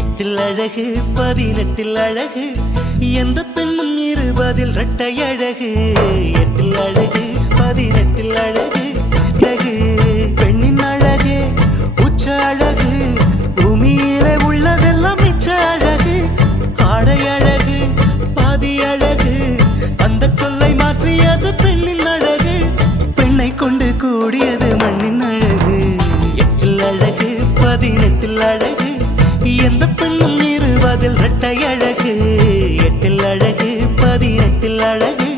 எட்டில் அழகு 18 அழகு எந்த பெண்ணும் 20 இரட்டை அழகு எட்டில் அழகு 18 அழகு அழகு பெண்ணின் அழகு உச்ச அழகு பூமியிலே உள்ளதெல்லாம் மிச்ச அழகு ஆடை அழகு பாதி அழகு அந்த சொல்லை மாற்றியது பெண்ணின் அழகு பெண்ணை கொண்டு கூடியது மண்ணின் அழகு எட்டில் அழகு 18 அழகு எந்த பெண்ணும் 20 இரட்டை அழகு எட்டில் அழகு 18 அழகு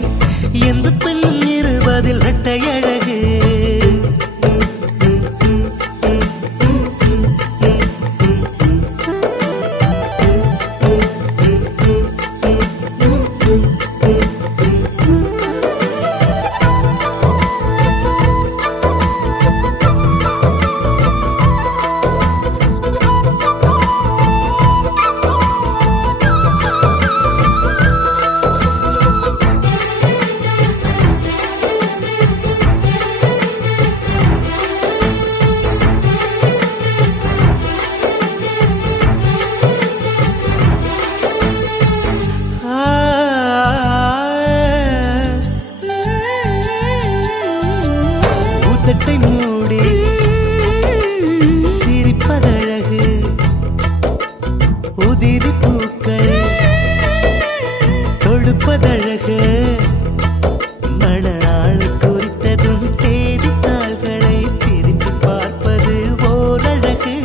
எந்த பெண்ணும் 20 இரட்டை அழகு தட்டை மூடி சிரிப்பதழகு உதிரி பூக்கள் தொடுப்பதழகு மணநாள் குறித்ததும் தேதித்தாள்களை திரும்பி பார்ப்பது ஓரழகு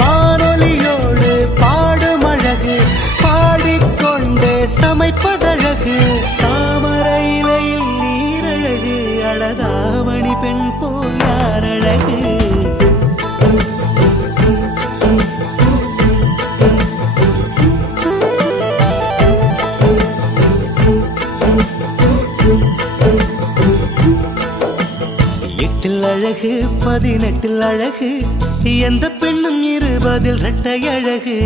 வானொலியோடு பாடும் அழகு பாடிக்கொண்டே சமைப்பதழகு தாமரை இலையில் நீரழகு அழகாமணி பெண் போல் யாரழகு எட்டில் அழகு 18 அழகு எந்த பெண்ணும் 20 இரட்டை அழகு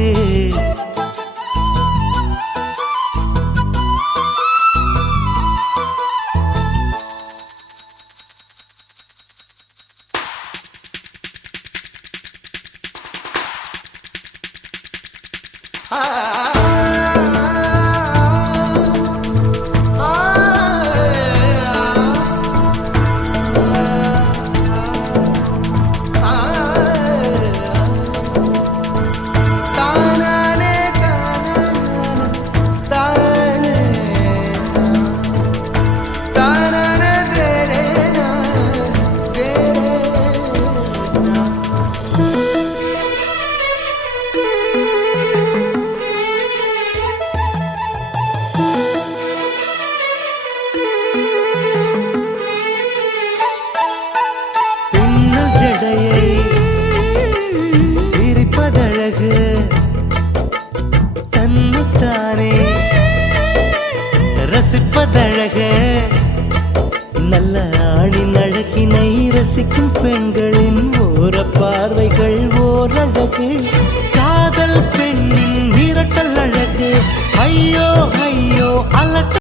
பிரிப்பதழகு தன்னைத்தானே ரசிப்பதழகு நல்ல ஆணின் அழகினை ரசிக்கும் பெண்களின் ஓர பார்வைகள் ஓரழகு காதல் பெண்ணின் மிரட்டல் அழகு ஐயோ ஐயோ அலட்ட